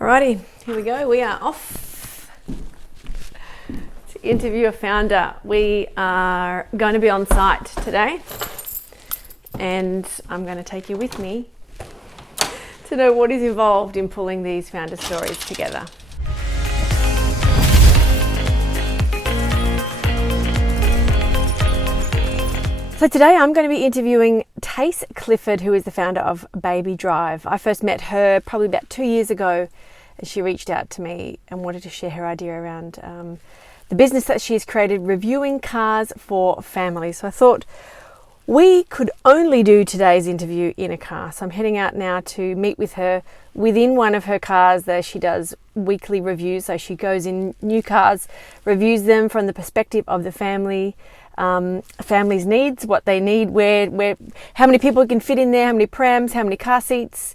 Alrighty, here we go. We are off to interview a founder. We are going to be on site today, and I'm going to take you with me to know what is involved in pulling these founder stories together. So today I'm going to be interviewing Tace Clifford, who is the founder of BabyDrive. I first met her probably about 2 years ago, and she reached out to me and wanted to share her idea around the business that she's created, reviewing cars for families. So I thought we could only do today's interview in a car. So I'm heading out now to meet with her within one of her cars. There she does weekly reviews. So she goes in new cars, reviews them from the perspective of the family, family's needs, what they need, where, how many people can fit in there, how many prams, how many car seats,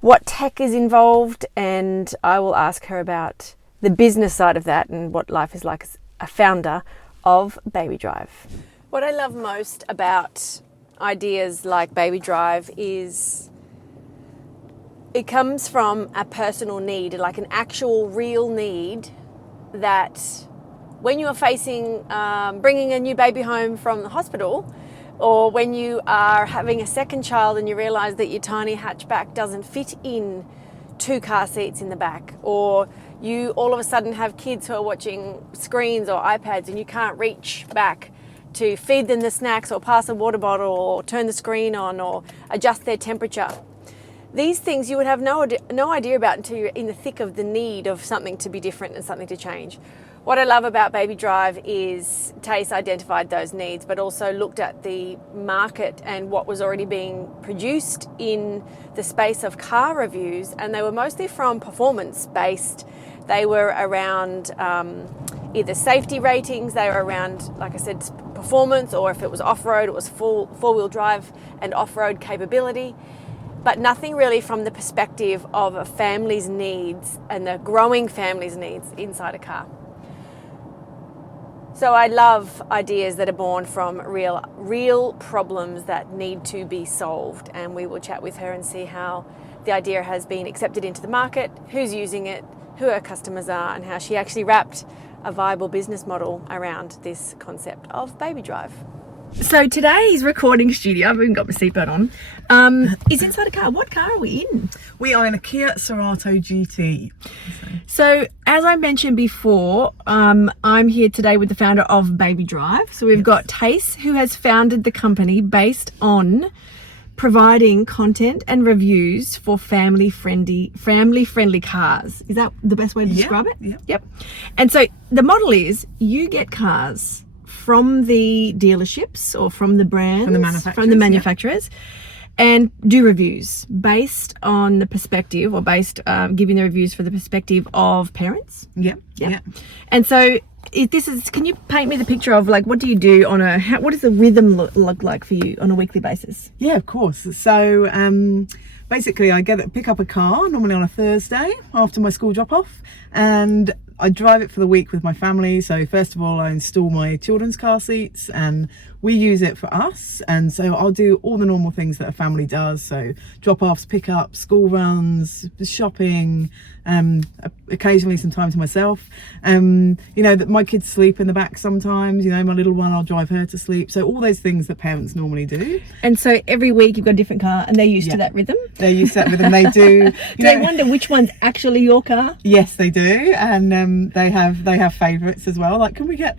what tech is involved, and I will ask her about the business side of that and what life is like as a founder of BabyDrive. What I love most about ideas like BabyDrive is it comes from a personal need, like an actual real need that when you are facing bringing a new baby home from the hospital, or when you are having a second child and you realise that your tiny hatchback doesn't fit in 2 car seats in the back, or you all of a sudden have kids who are watching screens or iPads and you can't reach back to feed them the snacks or pass a water bottle or turn the screen on or adjust their temperature. These things you would have no idea about until you're in the thick of the need of something to be different and something to change. What I love about BabyDrive is Tace identified those needs, but also looked at the market and what was already being produced in the space of car reviews, and they were mostly from performance-based. They were around either safety ratings, they were around, like I said, performance, or if it was off-road, it was four-wheel drive and off-road capability, but nothing really from the perspective of a family's needs and the growing family's needs inside a car. So I love ideas that are born from real problems that need to be solved, and we will chat with her and see how the idea has been accepted into the market, who's using it, who her customers are, and how she actually wrapped a viable business model around this concept of BabyDrive. So today's recording studio, I've even got my seatbelt on, is inside a car. What car are we in? We are in a Kia Cerato GT. So as I mentioned before, I'm here today with the founder of BabyDrive. So we've got Tace, who has founded the company based on providing content and reviews for family-friendly cars. Is that the best way to describe it? Yep. And so the model is you get cars from the dealerships or from the brands, from the manufacturers, and do reviews based on the perspective, or giving the reviews for the perspective of parents. Yep. And so can you paint me the picture of, like, what do you do on what does the rhythm look like for you on a weekly basis? Yeah, of course. So basically I pick up a car normally on a Thursday after my school drop off, and I drive it for the week with my family. So first of all, I install my children's car seats and we use it for us. And so I'll do all the normal things that a family does. So drop-offs, pick-ups, school runs, shopping, occasionally some time to myself. That my kids sleep in the back sometimes, my little one, I'll drive her to sleep. So all those things that parents normally do. And so every week you've got a different car and they're used to that rhythm? They're used to that rhythm, they do. Do they wonder which one's actually your car? Yes, they do. And they have favourites as well. Like, can we get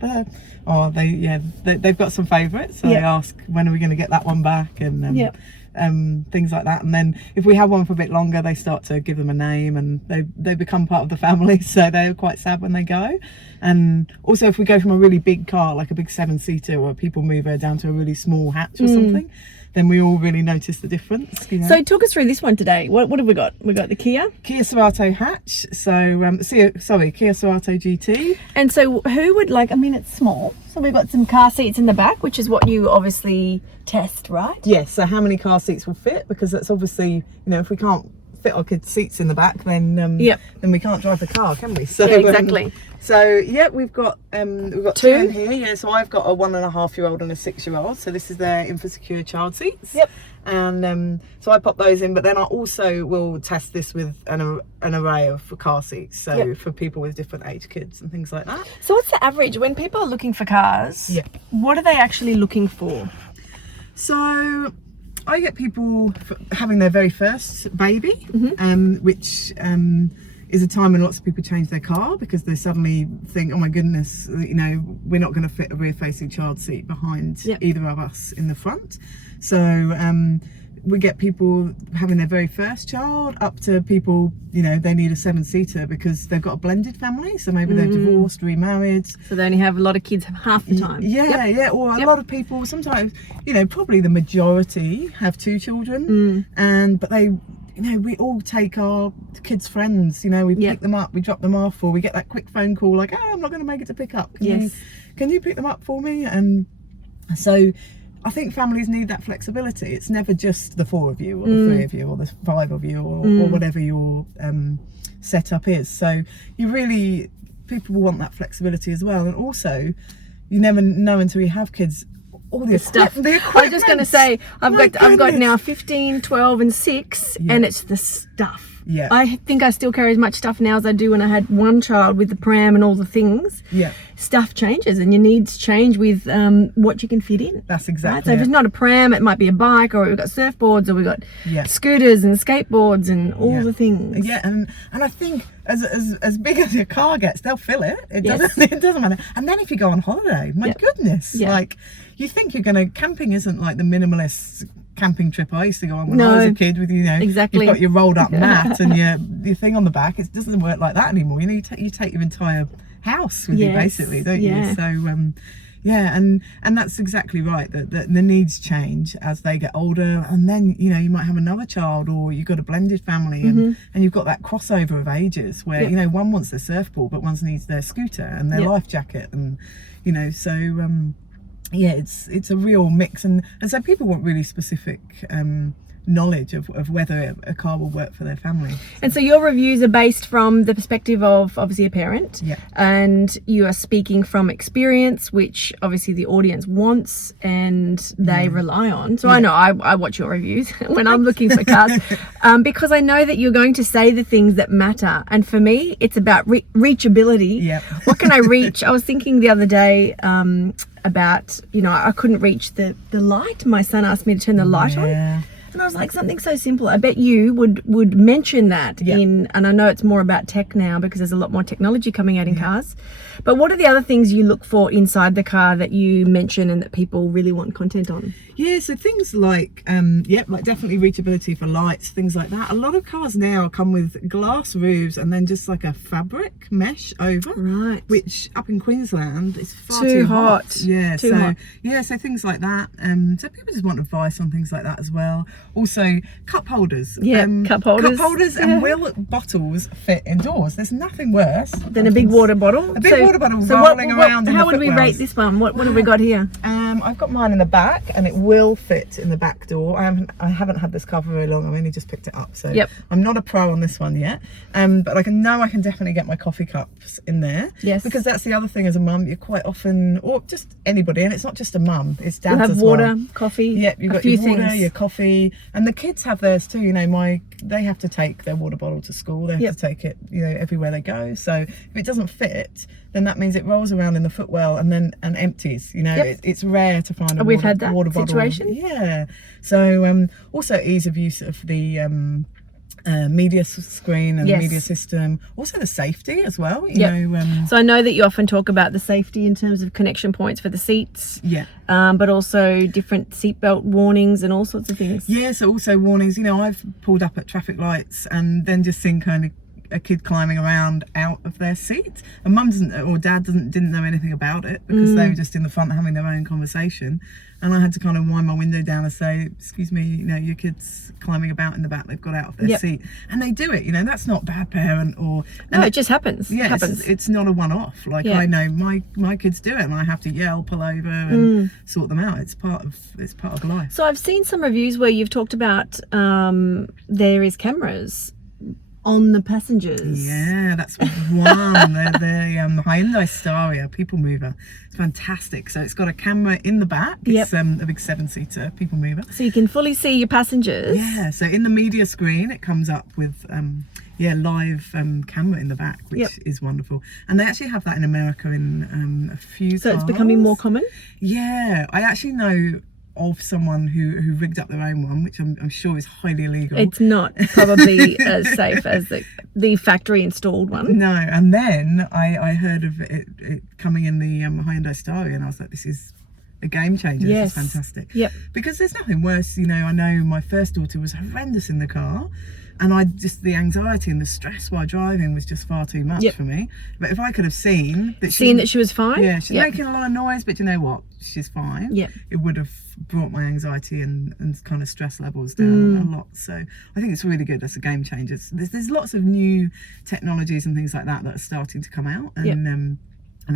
they've got some favourites. So they ask, when are we going to get that one back? And things like that. And then if we have one for a bit longer, they start to give them a name and they become part of the family. So they're quite sad when they go. And also if we go from a really big car, like a big 7-seater, or people move her down to a really small hatch or something, then we all really notice the difference. So talk us through this one today. What have we got? We got the Kia Cerato hatch. So Kia Cerato GT. And so who would it's small. So we've got some car seats in the back, which is what you obviously test, right? Yes. So how many car seats will fit? Because that's obviously, if we can't fit our kids' seats in the back, then we can't drive the car, can we? So Yeah, exactly. We've got two in here. Yeah, so I've got a 1.5-year-old and a 6-year-old. So this is their infant secure child seats. Yep. And so I pop those in, but then I also will test this with an array of car seats, so for people with different age kids and things like that. So what's the average when people are looking for cars? What are they actually looking for? So I get people having their very first baby, which is a time when lots of people change their car because they suddenly think, oh my goodness, we're not going to fit a rear-facing child seat behind either of us in the front. So we get people having their very first child, up to people, they need a 7-seater because they've got a blended family. So maybe they're divorced, remarried. So they only have a lot of kids half the time. Or a lot of people, sometimes, probably the majority have 2 children, but they, we all take our kids' friends, we pick them up, we drop them off, or we get that quick phone call like, oh, I'm not going to make it to pick up. Can you pick them up for me? And so I think families need that flexibility. It's never just the 4 of you or the 3 of you or the 5 of you or whatever your setup is. So people want that flexibility as well. And also, you never know until you have kids, all the stuff. I was just going to say, I've got now 15, 12 and 6 and it's the stuff. I think I still carry as much stuff now as I do when I had one child with the pram and all the things. Stuff changes and your needs change with what you can fit in. That's exactly right? So if it's not a pram, it might be a bike, or we've got surfboards, or we've got scooters and skateboards and all the things. And I think as big as your car gets, they'll fill it. It doesn't matter. And then if you go on holiday, my goodness, like you think you're going to, camping isn't like the minimalist camping trip I used to go on when I was a kid with you've got your rolled up mat and your thing on the back. It doesn't work like that anymore. You take your entire house with you basically, don't you? So and that's exactly right, that the needs change as they get older, and then you might have another child, or you've got a blended family, and you've got that crossover of ages where one wants their surfboard but one needs their scooter and their life jacket, and it's a real mix, and so people want really specific knowledge of whether a car will work for their family. And so your reviews are based from the perspective of obviously a parent, and you are speaking from experience, which obviously the audience wants and they rely on. So I know I watch your reviews when I'm looking for cars because I know that you're going to say the things that matter, and for me it's about reachability. What can I reach? I was thinking the other day about I couldn't reach the light. My son asked me to turn the light on. And I was like, something so simple. I bet you would mention that and I know it's more about tech now because there's a lot more technology coming out in cars. But what are the other things you look for inside the car that you mention and that people really want content on? So things like, like definitely reachability for lights, things like that. A lot of cars now come with glass roofs and then just like a fabric mesh over. Right. Which up in Queensland is far too hot. Too hot. So things like that. So people just want advice on things like that as well. Also, cup holders. Cup holders and will bottles fit indoors? There's nothing worse than a big water bottle. A big water bottle rolling around. How would we rate this one? What have we got here? I've got mine in the back, and it will fit in the back door. I haven't had this car for very long. I've only just picked it up, so I'm not a pro on this one yet. But I can definitely get my coffee cups in there. Yes. Because that's the other thing as a mum. You're quite often, or just anybody, and it's not just a mum. It's dads have as water, well. coffee. You've got your water, your coffee, and the kids have theirs too. They have to take their water bottle to school. They have to take it, everywhere they go. So if it doesn't fit, then that means it rolls around in the footwell and empties. It's rare to find a We've had that water situation. Yeah. So also ease of use of the media screen and media system, also the safety as well. So I know that you often talk about the safety in terms of connection points for the seats, but also different seatbelt warnings and all sorts of things. So also warnings. I've pulled up at traffic lights and then just seen kind of a kid climbing around out of their seat, and mum doesn't, or dad didn't know anything about it, because they were just in the front having their own conversation, and I had to kind of wind my window down and say, excuse me, you know, your kid's climbing about in the back, they've got out of their seat, and they do it, you know. That's not bad parent, or no, it just happens. Yeah, it's not a one-off. Like, I know my kids do it, and I have to yell, pull over, and sort them out. It's part of life. So I've seen some reviews where you've talked about there is cameras on the passengers. Yeah, that's one. the Hyundai Staria people mover. It's fantastic. So it's got a camera in the back. It's a big 7-seater people mover. So you can fully see your passengers. Yeah. So in the media screen, it comes up with live camera in the back, which is wonderful. And they actually have that in America in a few cars. So it's becoming more common. Yeah, I actually know of someone who rigged up their own one, which I'm sure is highly illegal. It's not probably as safe as the factory installed one. No, and then I heard of it coming in the Hyundai Staria, and I was like, this is a game changer. Yes. This is fantastic. Yep. Because there's nothing worse, you know. I know my first daughter was horrendous in the car, and the anxiety and the stress while driving was just far too much for me. But if I could have seen that she was fine. Yeah, she's making a lot of noise, but you know what? She's fine. Yeah. It would have brought my anxiety and kind of stress levels down a lot. So I think it's really good. That's a game changer. There's lots of new technologies and things like that are starting to come out, and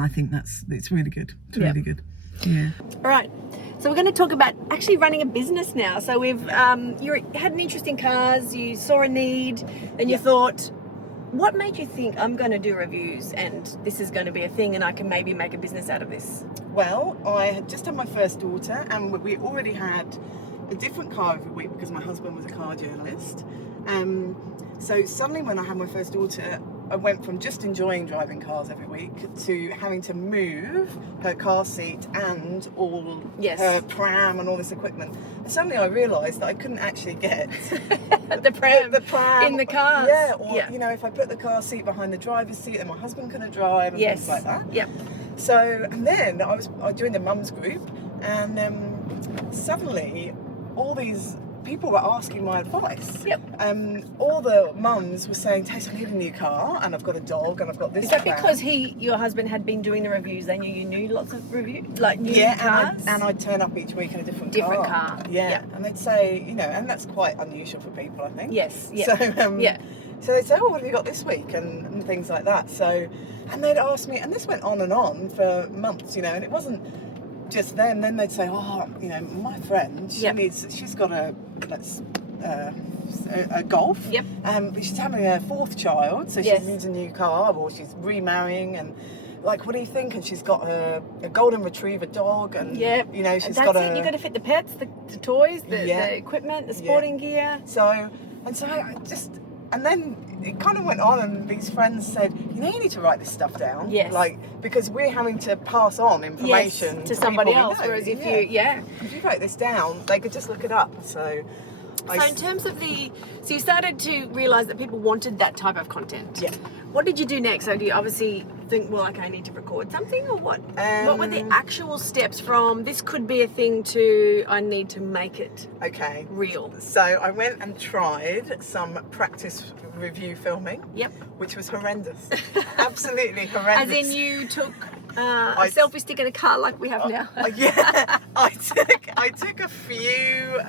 I think it's really good. It's really good. Yeah. All right. So we're going to talk about actually running a business now. So we've you had an interest in cars. You saw a need, and you thought, what made you think I'm going to do reviews and this is going to be a thing and I can maybe make a business out of this? Well, I had just had my first daughter, and we already had a different car every week because my husband was a car journalist. So suddenly when I had my first daughter, I went from just enjoying driving cars every week to having to move her car seat and all her pram and all this equipment. And suddenly I realised that I couldn't actually get the pram in the car. Yeah, or you know, if I put the car seat behind the driver's seat, then my husband couldn't drive and things like that. Yep. So, and then I joined a mum's group, and suddenly all these people were asking my advice. Yep. All the mums were saying, Tace, I need a new car, and I've got a dog, and I've got this. Is that because your husband had been doing the reviews? They knew you knew lots of reviews, like new cars? and I'd turn up each week in a different car. Yeah. And they'd say, you know, and that's quite unusual for people, I think. Yes. So, so they'd say, oh, what have you got this week? And things like that. So, and they'd ask me, and this went on for months, you know, and it wasn't just them. Then they'd say, oh, you know, my friend, she's got a Golf. Yep. But she's having her fourth child, so she needs a new car, or she's remarrying, and like, what do you think? And she's got a golden retriever dog, and you know, she's got you got to fit the pets, the toys, the equipment, the sporting gear. And then it kind of went on, and these friends said, you know, you need to write this stuff down. Yes. Like, because we're having to pass on information to somebody else. Whereas if you write this down, they could just look it up. So in terms of so you started to realise that people wanted that type of content. Yeah. What did you do next? So do you obviously think, well, okay, I need to record something, or what? What were the actual steps from this could be a thing to I need to make it real? So I went and tried some practice review filming. Yep. Which was horrendous. Absolutely horrendous. As in you took a selfie stick in a car like we have now. I took a few.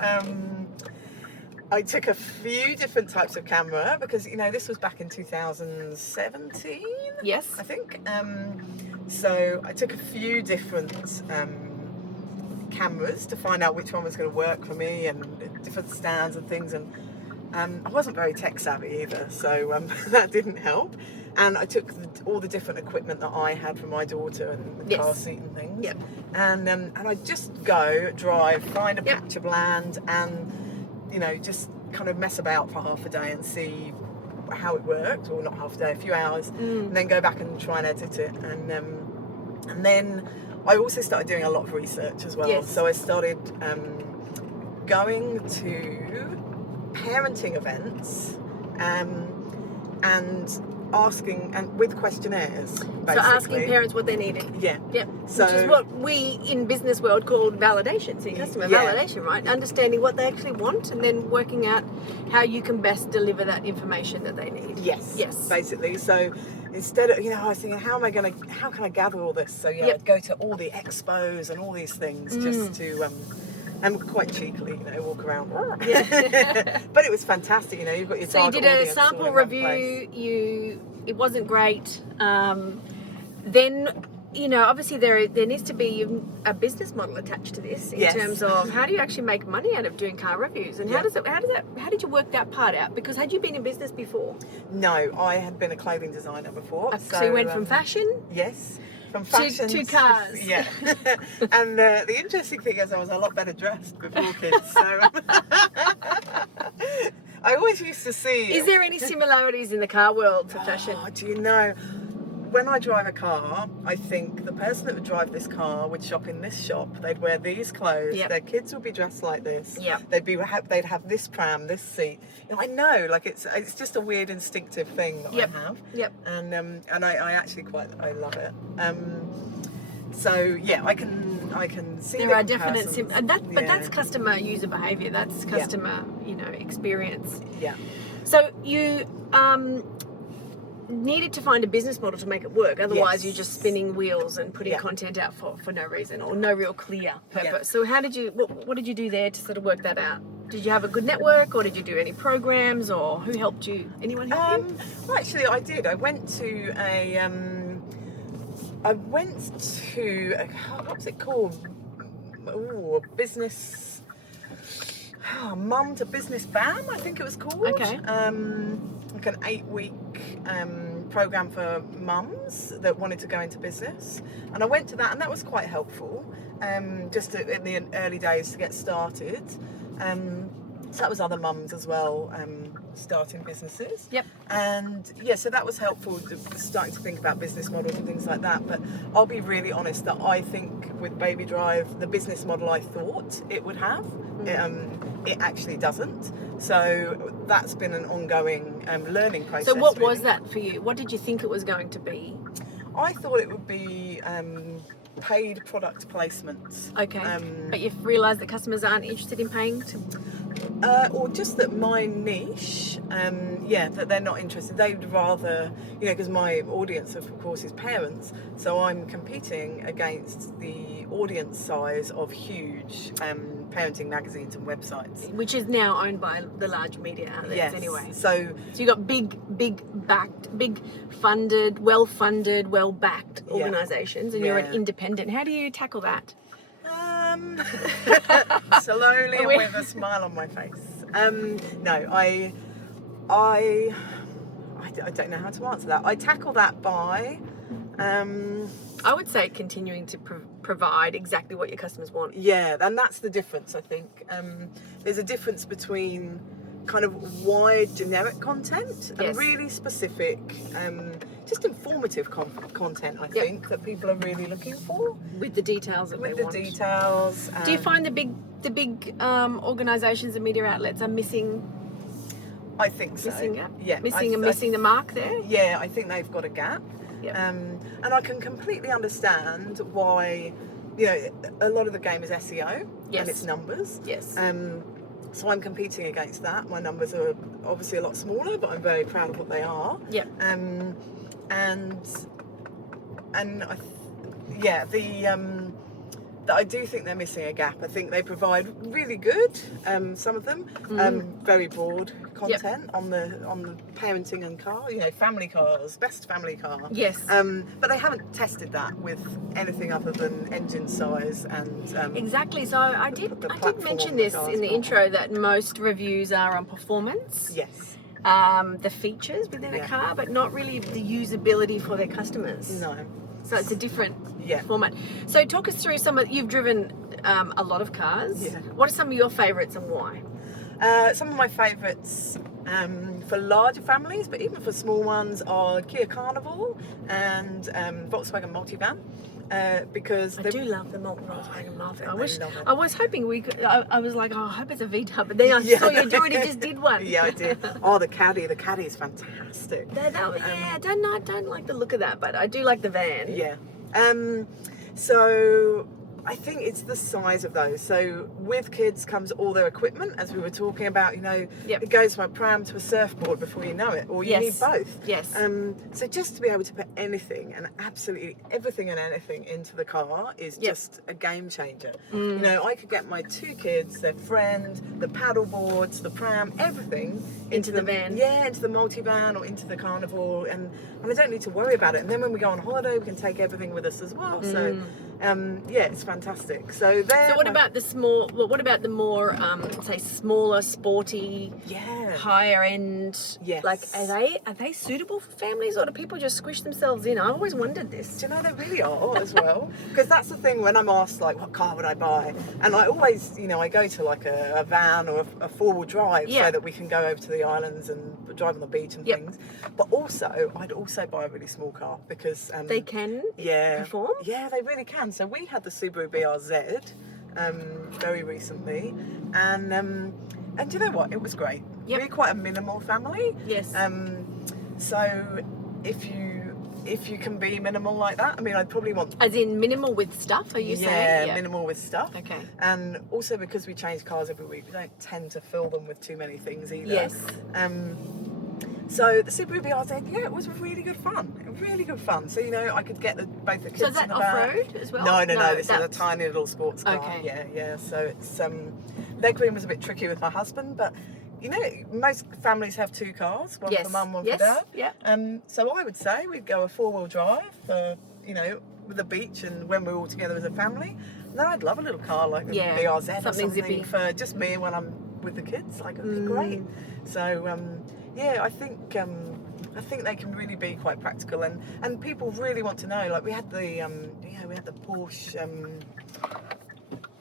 I took a few different types of camera because, you know, this was back in 2017. Yes. I think. So I took a few different cameras to find out which one was going to work for me, and different stands and things. And I wasn't very tech savvy either, so that didn't help. And I took all the different equipment that I had for my daughter, and the car seat and things. Yep. And I'd just go, drive, find a patch of land, and you know, just kind of mess about for half a day and see how it worked, or not half a day, a few hours, and then go back and try and edit it. And then I also started doing a lot of research as well. Yes. So I started going to parenting events and asking and with questionnaires, basically. So asking parents what they needed. Yeah. Yep. So, which is what we in business world call validation, so customer validation, right? Understanding what they actually want and then working out how you can best deliver that information that they need. Yes. Basically. So instead of, I was thinking, how can I gather all this? So I'd go to all the expos and all these things just to and quite cheekily, walk around. But it was fantastic, you've got your So you target did a audience sample all in one place. review, it wasn't great. Then, obviously there needs to be a business model attached to this in terms of how do you actually make money out of doing car reviews, and how did you work that part out? Because had you been in business before? No, I had been a clothing designer before. So you went from fashion? Yes. From fashion to cars. Yeah. And the interesting thing is I was a lot better dressed before kids. So I always used to see... Is there any similarities in the car world to fashion? Do you know, when I drive a car, I think the person that would drive this car would shop in this shop. They'd wear these clothes. Their kids would be dressed like this. They'd have this pram, this seat. I know, it's just a weird instinctive thing that I have. And I actually I love it. So I can see there are definite but that's customer user behavior. That's customer experience. Yeah. So you needed to find a business model to make it work. Otherwise, you're just spinning wheels and putting content out for no reason or no real clear purpose. So how did you? What did you do there to sort of work that out? Did you have a good network, or did you do any programs, or who helped you? Anyone help you? Well, actually, I did. I went to what was it called? A business. Mum to Business BAM, I think it was called. Okay. Like an 8-week program for mums that wanted to go into business, and I went to that, and that was quite helpful. Just in the early days to get started. So that was other mums as well, starting businesses. And so that was helpful to starting to think about business models and things like that. But I'll be really honest that I think with BabyDrive, the business model I thought it would have, it actually doesn't. So that's been an ongoing learning process. So what was that for you? What did you think it was going to be? I thought it would be paid product placements. Okay. But you've realised that customers aren't interested in paying or just that my niche, that they're not interested. They'd rather, because my audience, of course, is parents, so I'm competing against the audience size of huge parenting magazines and websites. Which is now owned by the large media outlets anyway. So you got big backed, big funded, well-funded, well-backed organisations, and you're an independent. How do you tackle that? Slowly and with a smile on my face. No, I don't know how to answer that. I tackle that by I would say continuing to provide exactly what your customers want. Yeah, and that's the difference, I think. There's a difference between kind of wide generic content and really specific just informative content, I think, that people are really looking for. With the details that they want. With the details. Do you find the big organisations and media outlets are missing? I think so. Missing it? Yeah. Missing the mark there? Yeah, I think they've got a gap. And I can completely understand why, a lot of the game is SEO and it's numbers. So I'm competing against that. My numbers are obviously a lot smaller, but I'm very proud of what they are. I do think they're missing a gap. I think they provide really good, some of them, very broad content on the parenting and car, family cars, best family car. But they haven't tested that with anything other than engine size and exactly. So I did mention this in the intro that most reviews are on performance. The features within a car, but not really the usability for their customers. No. So it's a different format. So talk us through you've driven a lot of cars. What are some of your favourites and why? Some of my favourites for larger families, but even for small ones, are Kia Carnival and Volkswagen Multivan. because I do love the molten Volkswagen Marvel. love it. I was hoping we could. I was like, oh, I hope it's a V-Dub, but then I saw you already just did one. Yeah, I did. Oh, the caddy is fantastic. I don't like the look of that, but I do like the van. Yeah. So I think it's the size of those. So with kids comes all their equipment, as we were talking about. It goes from a pram to a surfboard before you know it, or you need both. Yes. So just to be able to put anything and absolutely everything and anything into the car is just a game changer. I could get my 2 kids, their friend, the paddle boards, the pram, everything into the van. Yeah, into the multi-van or into the Carnival, and I don't need to worry about it. And then when we go on holiday, we can take everything with us as well. So it's fantastic. So what about the small? What about the more, say, smaller, sporty, higher end? Yes. Like, are they suitable for families, or do people just squish themselves in? I always wondered this. Do you know they really are as well? Because that's the thing when I'm asked, like, what car would I buy? And I always, I go to like a van or a 4-wheel drive so that we can go over to the islands and drive on the beach and things. But also, I'd also buy a really small car because they can perform. Yeah, they really can. So we had the Subaru BRZ very recently, and do you know what? It was great. Yep. We're quite a minimal family. Yes. So if you can be minimal like that, I mean, I'd probably want... As in minimal with stuff, are you saying? Yeah, minimal with stuff. Okay. And also because we change cars every week, we don't tend to fill them with too many things either. Yes. So the Subaru BRZ, it was really good fun. Really good fun. So, I could get both the kids So is that in the back. off-road as well? No, this is a tiny little sports car. Okay. Yeah. So it's, legroom was a bit tricky with my husband, but, most families have 2 cars, one for mum, one for dad. Yeah. So I would say we'd go a 4-wheel drive for, with the beach and when we're all together as a family. And then I'd love a little car like the BRZ or something zippy for just me when I'm with the kids. Like, it'd be great. So, I think they can really be quite practical, and people really want to know. Like we had the Porsche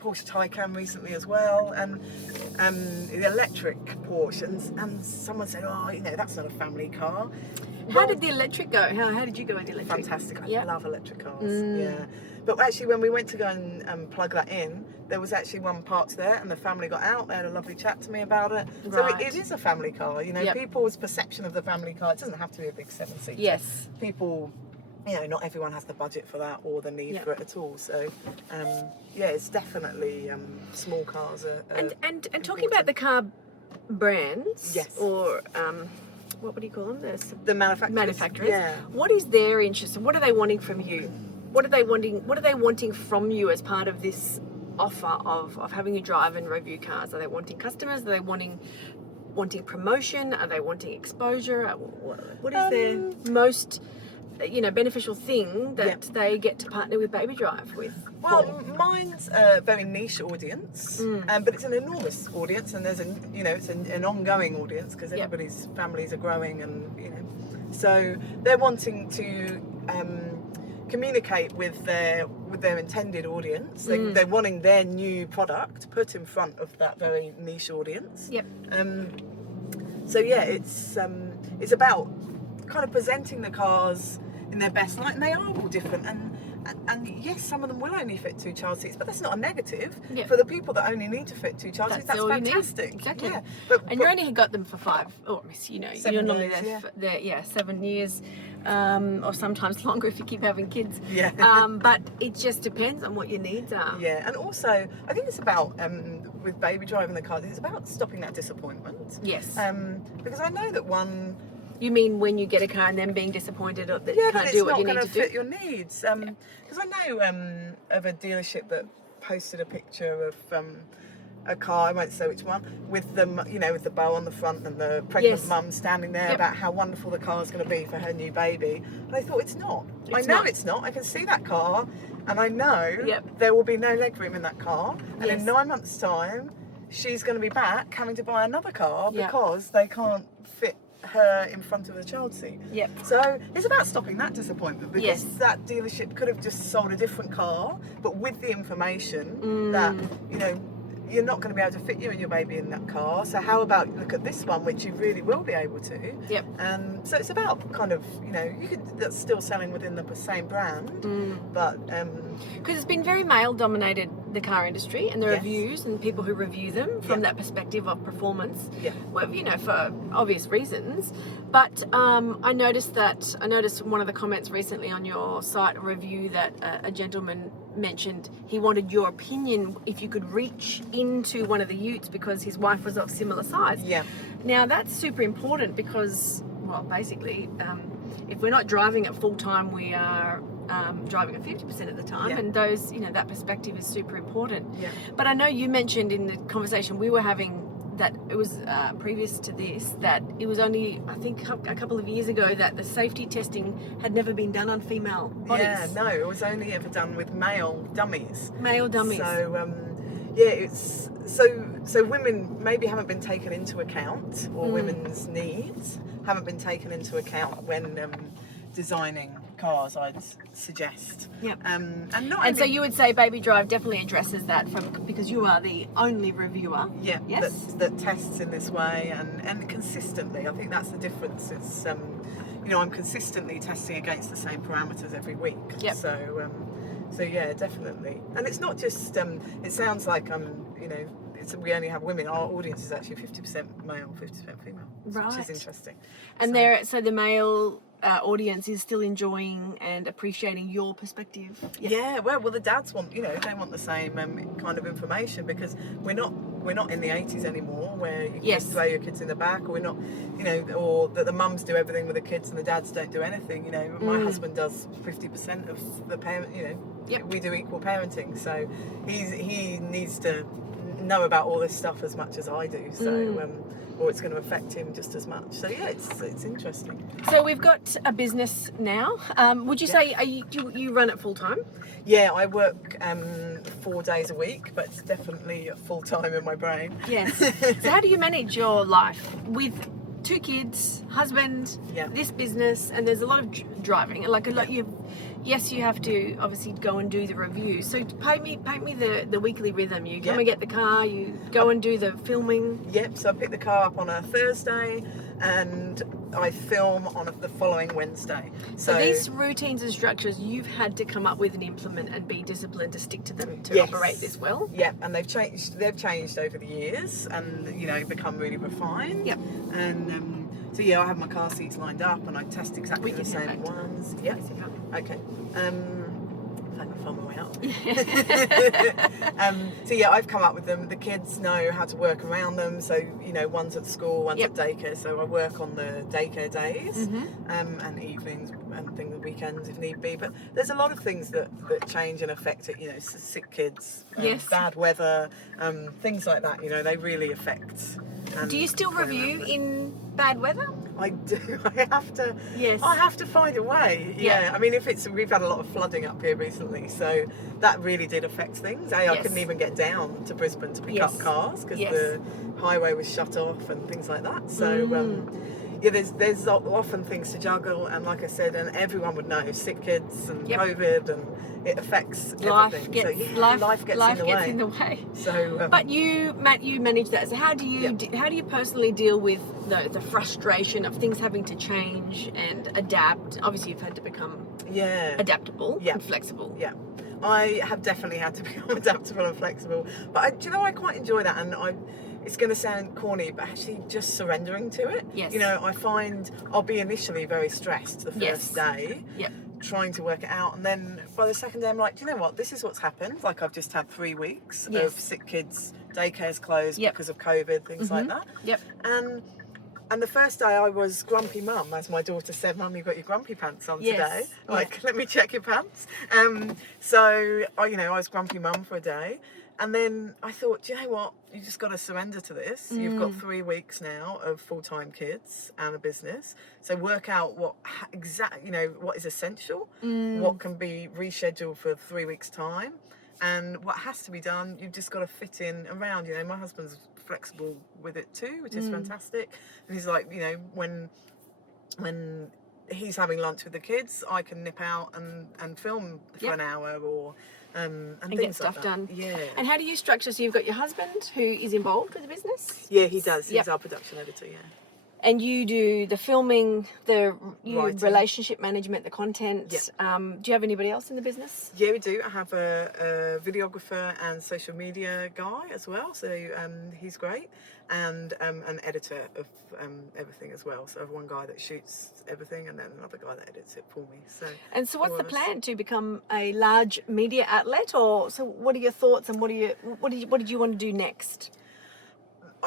Taycan recently as well, and the electric Porsche, and someone said, that's not a family car. How did the electric go? How did you go with the electric? Fantastic. I love electric cars. Yeah. But actually, when we went to go and plug that in, there was actually one parked there, and the family got out. They had a lovely chat to me about it. Right. So it is a family car. People's perception of the family car, it doesn't have to be a big 7-seater. Yes. People, not everyone has the budget for that or the need for it at all. So, it's definitely small cars. And talking about the car brands, yes, or what would you call them? The manufacturers. Yeah. What is their interest? What are they wanting from you? What are they wanting from you as part of this offer of having you drive and review cars? Are they wanting customers? Are they wanting promotion? Are they wanting exposure? What is their most beneficial thing that they get to partner with BabyDrive with? Well, mine's a very niche audience, but it's an enormous audience, and there's it's an ongoing audience because everybody's families are growing, and so they're wanting to communicate with their intended audience. They're wanting their new product put in front of that very niche audience. Yep. So it's about kind of presenting the cars in their best light, and they are all different, and yes, some of them will only fit 2 child seats, but that's not a negative. For the people that only need to fit 2 child seats, that's fantastic. Exactly. Yeah. But you only got them for 5, or you're normally there 7 years, or sometimes longer if you keep having kids. Yeah. But it just depends on what your needs are. Yeah, and also I think it's about with BabyDrive in the car, it's about stopping that disappointment. Yes. Because I know that one. You mean when you get a car and then being disappointed or that you can't do what you need to do? Yeah, that it's not going to fit your needs. Because I know of a dealership that posted a picture of a car, I won't say which one, with the with the bow on the front and the pregnant mum standing there about how wonderful the car is going to be for her new baby. And I thought, it's not. It's not. I can see that car, and I know there will be no legroom in that car. And in 9 months' time, she's going to be back having to buy another car because they can't fit her in front of the child seat. So it's about stopping that disappointment, because that dealership could have just sold a different car, but with the information that you're not going to be able to fit you and your baby in that car. So how about look at this one, which you really will be able to. Yep. So it's about kind of, that's still selling within the same brand, but because it's been very male dominated, the car industry, and the Yes. reviews and people who review them from that perspective of performance. Yeah. Well, for obvious reasons. But I noticed one of the comments recently on your site, a review that a gentleman mentioned he wanted your opinion if you could reach into one of the utes because his wife was of similar size. Yeah. Now that's super important because, well, basically, if we're not driving it full time, we are driving it 50% of the time, Yeah. and those, that perspective is super important. Yeah. But I know you mentioned in the conversation we were having that it was previous to this, that it was only, I think, a couple of years ago that the safety testing had never been done on female bodies. Yeah, no, it was only ever done with male dummies. Male dummies. So, it's so women maybe haven't been taken into account, or women's needs haven't been taken into account when designing cars, I'd suggest. Yeah. And so you would say BabyDrive definitely addresses that because you are the only reviewer. Yeah, Yes. that tests in this way and consistently. I think that's the difference. It's I'm consistently testing against the same parameters every week. Yep. So yeah, definitely. And it's not just. It sounds like we only have women. Our audience is actually 50% male, 50% female, Right. which is interesting. And so the male audience is still enjoying and appreciating your perspective. Yeah, well, the dads want, they want the same kind of information, because we're not in the 80s anymore where you can Yes. just throw your kids in the back, or we're not, or that the mums do everything with the kids and the dads don't do anything. My husband does 50% of the parent. Yep. We do equal parenting, so he needs to know about all this stuff as much as I do. So. Or it's going to affect him just as much. So yeah, it's interesting. So we've got a business now. Would you say do you run it full time? Yeah, I work 4 days a week, but it's definitely full time in my brain. Yes. So how do you manage your life with 2 kids, husband, Yeah. this business, and there's a lot of driving. Like a lot, you have to obviously go and do the review. So paint me the weekly rhythm. You come and get the car, you go and do the filming. Yep. So I pick the car up on a Thursday, and I film on the following Wednesday. So these routines and structures you've had to come up with and implement and be disciplined to stick to them to Yes. operate this well. Yep, and they've changed over the years, and become really refined. Yep. And so yeah, I have my car seats lined up, and I test exactly We the can have same that. ones. Yep. Okay. If I can find my way out. So yeah, I've come up with them. The kids know how to work around them. So one's at school, one's Yep. at daycare. So I work on the daycare days, Mm-hmm. and evenings and things, weekends if need be. But there's a lot of things that change and affect it. Sick kids, Yes. bad weather, things like that. They really affect. Do you still play review around with it. in bad weather? I do. I have to. Yes. I have to find a way. Yeah. Yeah. I mean, we've had a lot of flooding up here recently, so that really did affect things. I Yes. couldn't even get down to Brisbane to pick Yes. up cars because Yes. the highway was shut off and things like that. So yeah, there's often things to juggle, and like I said, and everyone would know, sick kids and Yep. COVID, and it affects Life everything. gets, so yeah, life gets in the way. So But you manage that. So how do you how do you personally deal with the frustration of things having to change and adapt? Obviously, you've had to become yeah. adaptable Yeah. and flexible. Yeah, I have definitely had to become adaptable and flexible. But I quite enjoy that, and it's going to sound corny, but actually just surrendering to it. Yes. I find I'll be initially very stressed the Yes. first day, Yep. trying to work it out, and then by the second day I'm like, do you know what? This is what's happened. Like, I've just had 3 weeks Yes. of sick kids, daycares closed Yep. because of COVID, things like that. Yep. And the first day I was grumpy mum, as my daughter said, "Mum, you've got your grumpy pants on Yes. today." Like, let me check your pants. So I was grumpy mum for a day, and then I thought, do you know what? You just got to surrender to this. You've got 3 weeks now of full-time kids and a business. So work out what what is essential, what can be rescheduled for 3 weeks' time, and what has to be done. You've just got to fit in around. My husband's flexible with it too, which is fantastic. And he's like, when he's having lunch with the kids, I can nip out and film for Yep. an hour or and And things get stuff like that. done. Yeah. And how do you structure? So you've got your husband who is involved with the business, Yeah, he does. Yep. He's our production editor. Yeah. and you do the filming, the Writing. relationship management, the content. Yep. Do you have anybody else in the business? Yeah, we do. I have a videographer and social media guy as well, so he's great, and an editor of everything as well. So I have one guy that shoots everything, and then another guy that edits it for me. And so, what's all the of us. plan to become a large media outlet, or so? What are your thoughts, and what did you want to do next?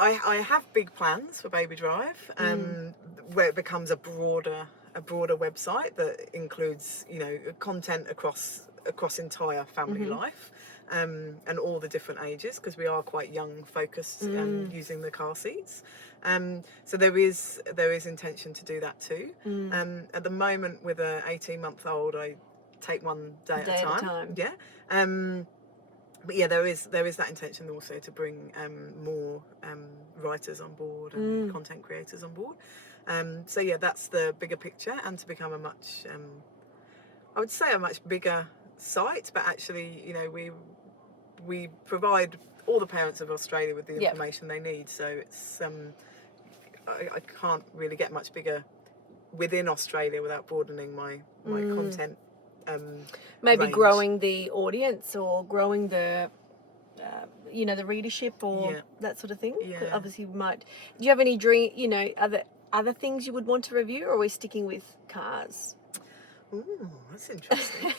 I have big plans for BabyDrive, where it becomes a broader website that includes, you know, content across entire family life, and all the different ages, because we are quite young focused, using the car seats. So there is intention to do that too. At the moment, with a 18-month-old, I take one day at a time. Yeah. But yeah, there is that intention also to bring more writers on board and content creators on board. So yeah, that's the bigger picture, and to become a much, I would say a much bigger site. But actually, you know, we provide all the parents of Australia with the information they need. So it's I can't really get much bigger within Australia without broadening my content. Maybe range. growing the audience or growing the, you know, the readership or that sort of thing. Yeah. Obviously, you might. Do you have any dream? You know, other things you would want to review, or are we sticking with cars? Ooh, that's interesting.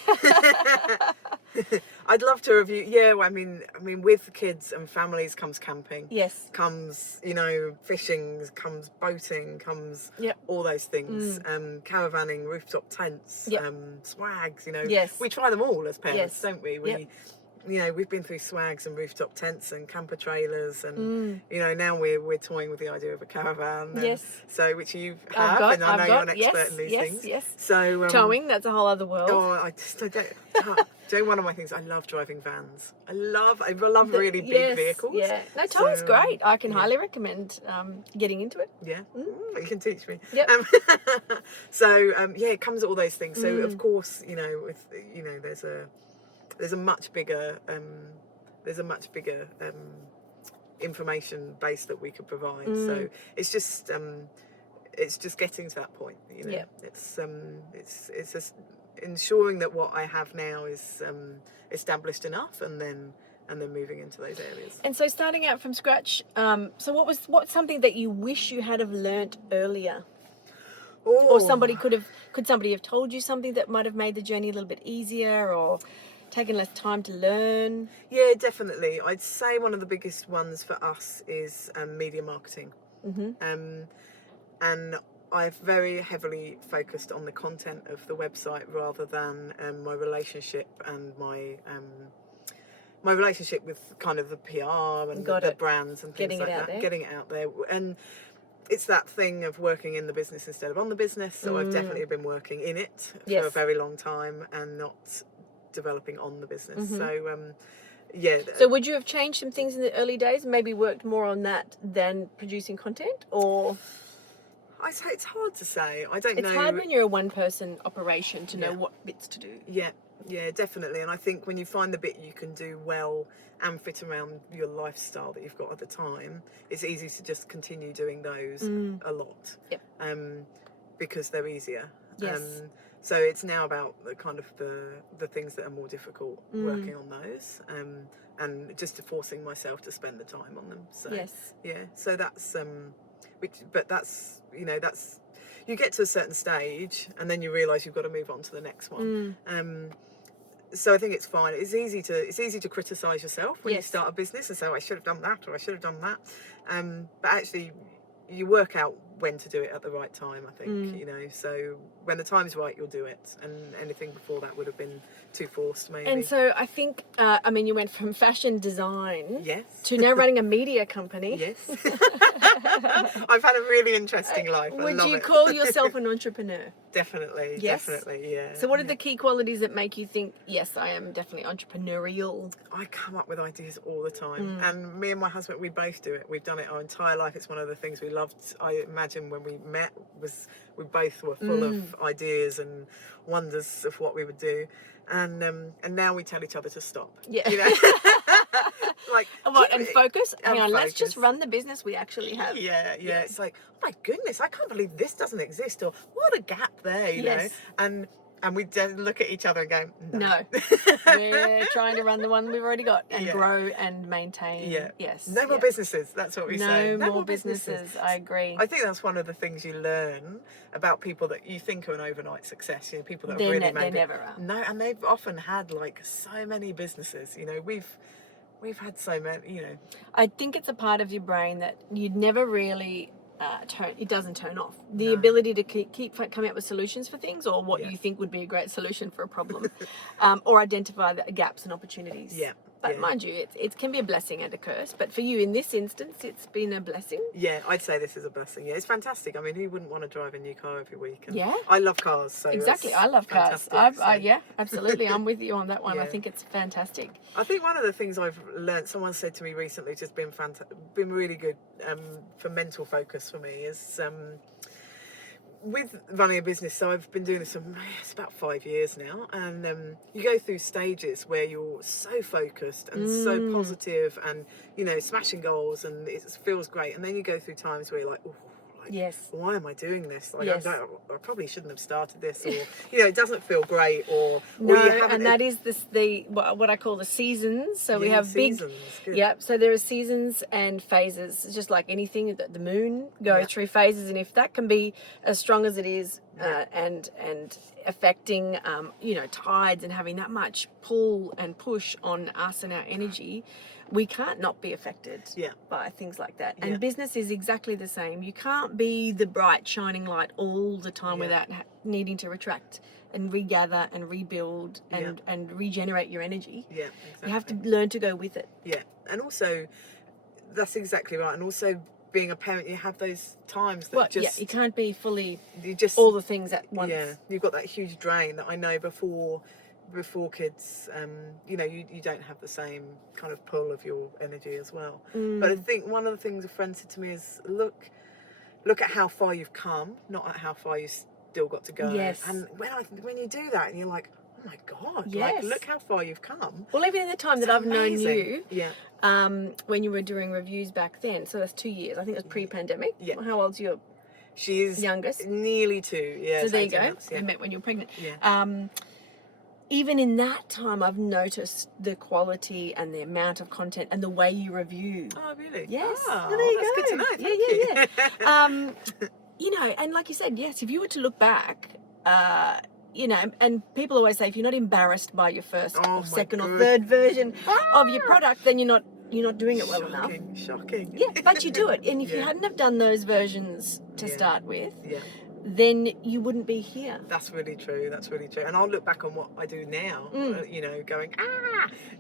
I'd love to review. Yeah, well, I mean, with kids and families comes camping. Yes. Comes, you know, fishing. Comes boating. Comes all those things. Caravanning, rooftop tents. Swags. You know. Yes. We try them all as parents, don't we? You know, we've been through swags and rooftop tents and camper trailers, and you know, now we're toying with the idea of a caravan. Yes. So, which you have, and I know you're an expert in these things. Yes. So towing, that's a whole other world. Oh, I don't. Joe, one of my things, I love driving vans. I love really big vehicles. Yeah. No, towing's great. I can highly recommend getting into it. Yeah. You can teach me. Yep. So it comes with all those things. So of course, you know, with there's a much bigger information base that we could provide. So it's just getting to that point. You know, it's just ensuring that what I have now is established enough, and then moving into those areas. And so, starting out from scratch. So, what's something that you wish you had have learnt earlier? Or could somebody have told you something that might have made the journey a little bit easier, or taken less time to learn? Yeah, definitely. I'd say one of the biggest ones for us is media marketing. And I've very heavily focused on the content of the website rather than my relationship and my relationship with kind of the PR and the brands and things like that. Getting it out there. And it's that thing of working in the business instead of on the business. So I've definitely been working in it for a very long time and not developing on the business. So So would you have changed some things in the early days, maybe worked more on that than producing content? Or I say it's hard to say. I don't know. It's hard when you're a one-person operation to know what bits to do. Yeah, definitely. And I think when you find the bit you can do well and fit around your lifestyle that you've got at the time, it's easy to just continue doing those a lot. Yep. Because they're easier. Yes. So it's now about the things that are more difficult, working on those, and just forcing myself to spend the time on them. So so that's that's you get to a certain stage and then you realise you've got to move on to the next one. So I think it's fine. It's easy to criticise yourself when you start a business and say, I should have done that, or I should have done that. But actually, you work out when to do it at the right time, I think, so when the time's right, you'll do it, and anything before that would have been too forced, maybe. And so I think, you went from fashion design to now Yes. running a media company. Yes. I've had a really interesting life. I Would love you it. call yourself an entrepreneur? Definitely, Yes. definitely, yeah. So what are the key qualities that make you think, yes, I am definitely entrepreneurial? I come up with ideas all the time, and me and my husband, we both do it. We've done it our entire life. It's one of the things we loved. I imagine imagine when we met was we both were full of ideas and wonders of what we would do, and now we tell each other to stop. Yeah. You know? Like, and focus. Hang on, let's just focus. run the business we actually have. Yeah. It's like, oh my goodness, I can't believe this doesn't exist, or what a gap there, you know. And we just look at each other and go, no. We're trying to run the one we've already got and grow and maintain. Yeah. Yes. No more businesses. That's what we say. No more businesses. I agree. I think that's one of the things you learn about people that you think are an overnight success. You know, people that have really made they it. never are. No, and they've often had like so many businesses. You know, we've had so many. You know, I think it's a part of your brain that you'd never really. It doesn't turn off. The ability to keep coming up with solutions for things, or what you think would be a great solution for a problem, or identify the gaps and opportunities. Yeah. But mind you, it can be a blessing and a curse. But for you, in this instance, it's been a blessing. Yeah, I'd say this is a blessing. Yeah, it's fantastic. I mean, who wouldn't want to drive a new car every week? And yeah. I love cars. So exactly. I love cars. Yeah, absolutely. I'm with you on that one. I think it's fantastic. I think one of the things I've learned, someone said to me recently, just been really good for mental focus for me, is with running a business. So I've been doing this it's about 5 years now, and you go through stages where you're so focused and so positive, and you know, smashing goals, and it feels great, and then you go through times where you're like, yes, why am I doing this? Like, I probably shouldn't have started this, or you know, it doesn't feel great, or and that is what I call the seasons. So we have seasons. So there are seasons and phases. It's just like anything, the moon goes through phases, and if that can be as strong as it is, and affecting you know, tides, and having that much pull and push on us and our energy, we can't not be affected by things like that. And business is exactly the same. You can't be the bright shining light all the time without needing to retract and regather and rebuild and regenerate your energy. Yeah, exactly. You have to learn to go with it. Yeah, and also that's exactly right. And also, being a parent, you have those times that you can't be fully all the things at once. Yeah, you've got that huge drain that I know before kids, you know, you don't have the same kind of pull of your energy as well. But I think one of the things a friend said to me is, look at how far you've come, not at how far you still got to go. Yes. And when you do that, and you're like, oh my God, like, look how far you've come. Well, even in the time that I've known you, when you were doing reviews back then, so that's 2 years. I think it was pre-pandemic. Yeah. How old's your She's youngest? Nearly 2. Yeah. So there you go. Months, You met when you were pregnant. Yeah. Even in that time, I've noticed the quality and the amount of content and the way you review. Oh, really? Yes. Oh, there you that's go. good to know. Thank you. You know, and like you said, yes, if you were to look back, you know, and people always say, if you're not embarrassed by your first or second or third version of your product, then you're not doing it well enough. Shocking. Yeah, but you do it. And if you hadn't have done those versions to start with, then you wouldn't be here. That's really true. And I'll look back on what I do now, you know, going,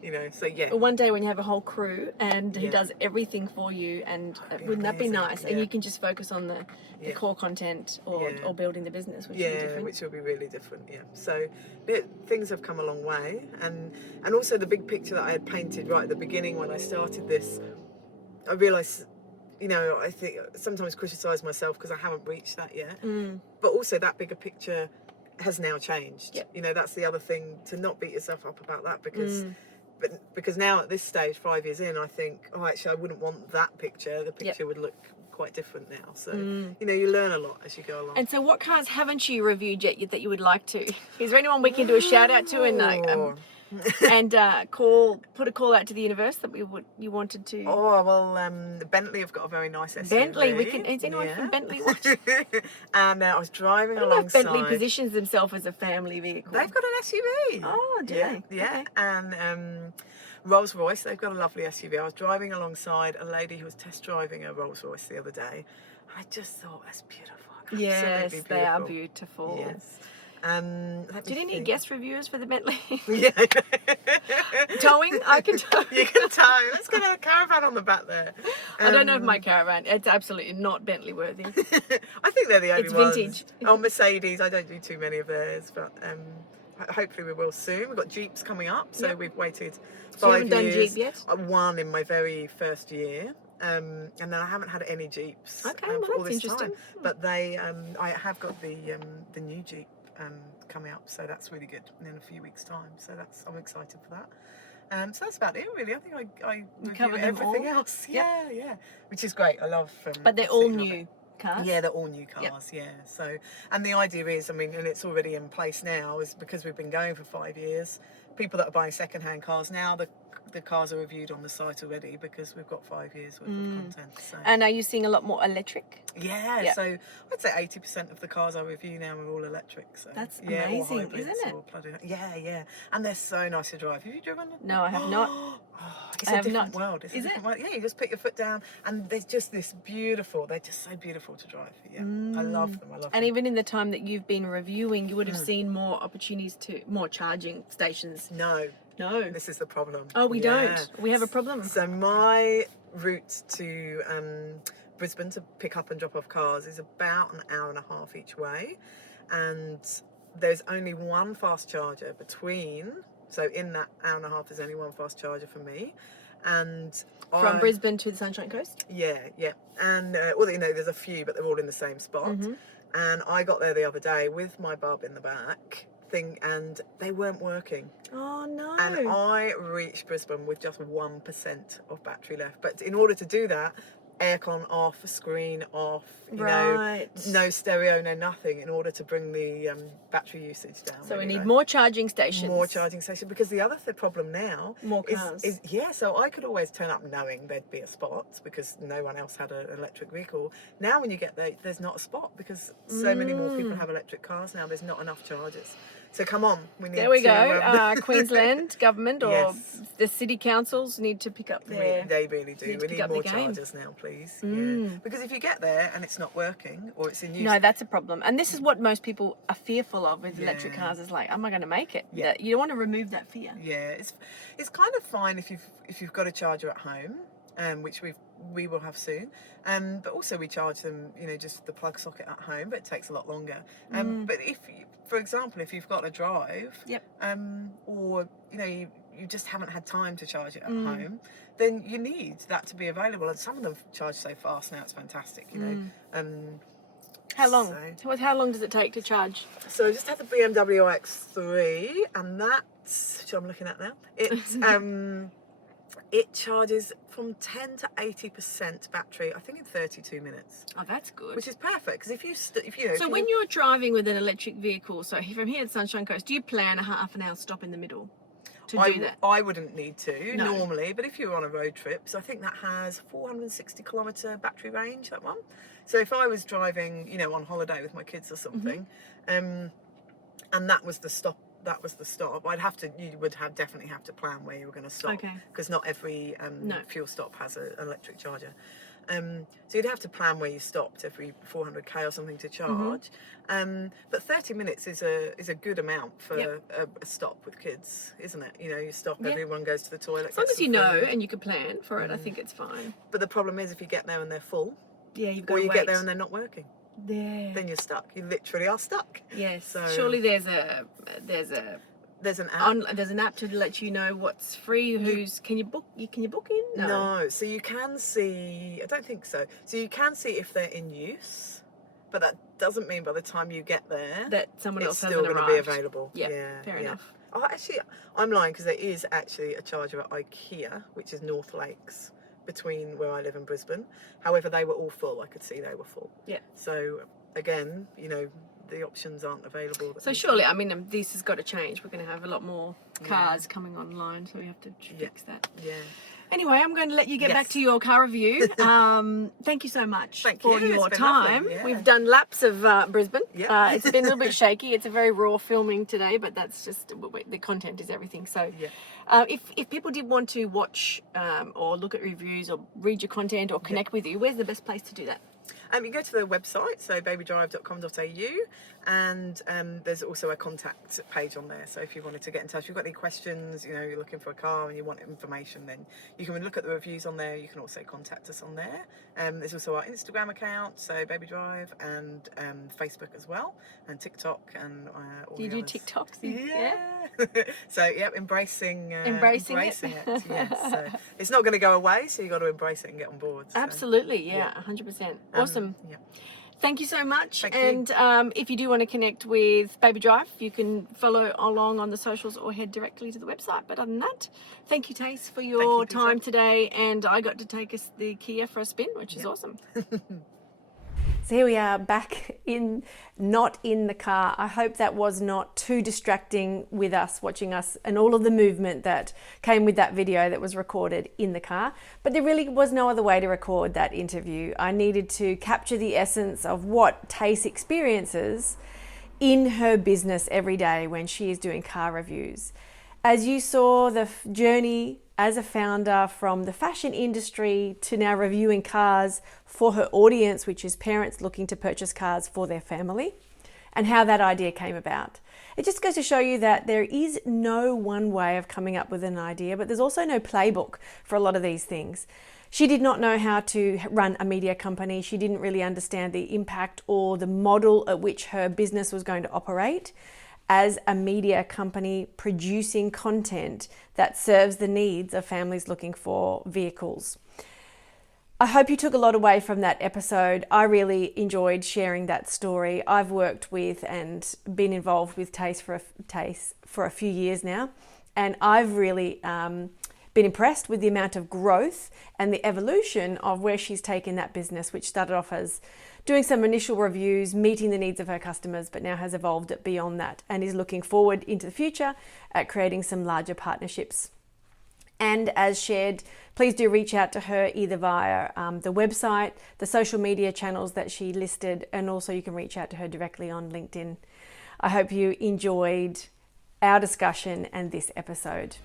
you know, so yeah. One day when you have a whole crew and who does everything for you, and wouldn't that be nice? And you can just focus on the core content or building the business, which will be different. Which will be really different, So things have come a long way. And also the big picture that I had painted right at the beginning when I started this, I realised, you know, I think sometimes criticise myself because I haven't reached that yet. But also that bigger picture has now changed. Yep. You know, that's the other thing, to not beat yourself up about that, because now at this stage, 5 years in, I think, actually I wouldn't want that picture. The picture would look quite different now. So, you know, you learn a lot as you go along. And so what cars haven't you reviewed yet that you would like to? Is there anyone we can do a shout out to and put a call out to the universe that you wanted to? Oh, well, Bentley have got a very nice SUV. Bentley, is anyone from Bentley watching? And I was driving alongside. I don't know if Bentley positions themselves as a family vehicle. They've got an SUV. Oh, do they? Yeah. Okay. And Rolls-Royce, they've got a lovely SUV. I was driving alongside a lady who was test driving a Rolls-Royce the other day. I just thought, that's beautiful. Yes, they are beautiful. Yes. Do you need any guest reviewers for the Bentley? Yeah. Towing? I can tow. You can tow. Let's get a caravan on the back there. I don't know if my caravan, it's absolutely not Bentley worthy. I think they're the only ones. It's vintage. Oh, Mercedes, I don't do too many of theirs, but hopefully we will soon. We've got Jeeps coming up, so we've waited 5 years. So you haven't done Jeep yet? One in my very first year. and then I haven't had any Jeeps Okay, for well, all that's this time. interesting. But I have got the new Jeep coming up, so that's really good in a few weeks' time. So I'm excited for that. So that's about it, really. I think I review covered them everything all? else. Yep. Yeah, which is great. I love. But they're all absolutely love new it. cars? Yeah, they're all new cars. Yeah. So, and the idea is, I mean, and it's already in place now, is because we've been going for 5 years. People that are buying second-hand cars now, the cars are reviewed on the site already because we've got 5 years worth of content. So. And are you seeing a lot more electric? Yeah, Yep. so I'd say 80% of the cars I review now are all electric. So That's yeah, amazing, or hybrids, isn't it? or plug-in. Yeah, and they're so nice to drive. Have you driven them? No, I have not. It's I a have different not. world. It's Is a different it? world. Yeah, you just put your foot down, and there's just this beautiful. They're just so beautiful to drive. Yeah, I love them. I love them. And even in the time that you've been reviewing, you would have seen more opportunities more charging stations. No, No. this is the problem. Oh, we Yeah. don't. We have a problem. So my route to Brisbane to pick up and drop off cars is about an hour and a half each way, and there's only one fast charger between. So in that hour and a half, there's only one fast charger for me, and From Brisbane to the Sunshine Coast? Yeah, and well, you know, there's a few, but they're all in the same spot. And I got there the other day with my bub in the back and they weren't working. Oh no! And I reached Brisbane with just 1% of battery left. But in order to do that, aircon off, screen off, you know, no stereo, no nothing, in order to bring the battery usage down. So we need more charging stations. More charging stations, because the other problem now more cars. is so I could always turn up knowing there'd be a spot because no one else had an electric vehicle. Now when you get there, there's not a spot because so many more people have electric cars now. There's not enough chargers. So come on, we need. There we go. Queensland government or the city councils need to pick up their. They really do. We need more game. chargers now, please. Yeah. Because if you get there and it's not working or it's in use. No, that's a problem. And this is what most people are fearful of with electric cars. Is like, am I going to make it? Yeah. You don't want to remove that fear. Yeah, it's kind of fine if you've got a charger at home. Which we will have soon, but also we charge them, you know, just the plug socket at home, but it takes a lot longer. But for example, if you've got a drive, or you know you just haven't had time to charge it at home, then you need that to be available. And some of them charge so fast now; it's fantastic, you know. How long? How long does it take to charge? So I just had the BMW iX3, and that's which I'm looking at now. It's it charges from 10 to 80% battery, I think, in 32 minutes. Oh, that's good. Which is perfect, because if you know. So when you're driving with an electric vehicle, so from here to Sunshine Coast, do you plan a half an hour stop in the middle to do that? I wouldn't need to normally, but if you're on a road trip, so I think that has 460 kilometre battery range, that one. So if I was driving, you know, on holiday with my kids or something, and that was the stop. You would definitely have to plan where you were going to stop, because not every fuel stop has an electric charger. So you'd have to plan where you stopped every 400k or something to charge. But 30 minutes is a good amount for a stop with kids, isn't it? You know, you stop, everyone goes to the toilet. As long as you know and you can plan for it, I think it's fine. But the problem is if you get there and they're full, you've got or to you wait. get there and they're not working. Then you're stuck. You literally are stuck. Yes. So surely there's an app. There's an app to let you know what's free. Can you book in? No. So you can see. I don't think so. So you can see if they're in use, but that doesn't mean by the time you get there that someone else hasn't still arrived. Going to be available. Yeah. Fair enough. Oh, actually, I'm lying, because there is actually a charger at IKEA, which is North Lakes, between where I live and Brisbane. However, they were all full. I could see they were full. Yeah. So again, you know, the options aren't available. So surely, I mean, this has got to change. We're going to have a lot more cars coming online, so we have to fix that. Yeah. Anyway, I'm going to let you get back to your car review. Thank you so much for your time. We've done laps of Brisbane. It's been a little bit shaky. It's a very raw filming today, but that's just, the content is everything. So if people did want to watch or look at reviews or read your content or connect with you, where's the best place to do that? You go to the website, so babydrive.com.au, and there's also a contact page on there. So if you wanted to get in touch, if you've got any questions, you know, you're looking for a car and you want information, then you can look at the reviews on there. You can also contact us on there. There's also our Instagram account, so BabyDrive, and Facebook as well, and TikTok, and all Do you the do others. TikToks? Yeah. So yep, embracing Embracing it. Yes, so it's not going to go away, so you got to embrace it and get on board. So. Absolutely, yeah, 100%. Awesome. Yeah. Thank you so much. Thank and you. If you do want to connect with BabyDrive, you can follow along on the socials or head directly to the website. But other than that, thank you, Tace, for your time today. And I got to take us the Kia for a spin, which is awesome. So here we are back not in the car. I hope that was not too distracting with us watching us and all of the movement that came with that video that was recorded in the car. But there really was no other way to record that interview. I needed to capture the essence of what Tace experiences in her business every day when she is doing car reviews. As you saw the journey as a founder from the fashion industry to now reviewing cars for her audience, which is parents looking to purchase cars for their family, and how that idea came about. It just goes to show you that there is no one way of coming up with an idea, but there's also no playbook for a lot of these things. She did not know how to run a media company. She didn't really understand the impact or the model at which her business was going to operate as a media company producing content that serves the needs of families looking for vehicles. I hope you took a lot away from that episode. I really enjoyed sharing that story. I've worked with and been involved with Tace for a few years now, and I've really been impressed with the amount of growth and the evolution of where she's taken that business, which started off as doing some initial reviews, meeting the needs of her customers, but now has evolved it beyond that and is looking forward into the future at creating some larger partnerships. And as shared, please do reach out to her either via the website, the social media channels that she listed, and also you can reach out to her directly on LinkedIn. I hope you enjoyed our discussion and this episode.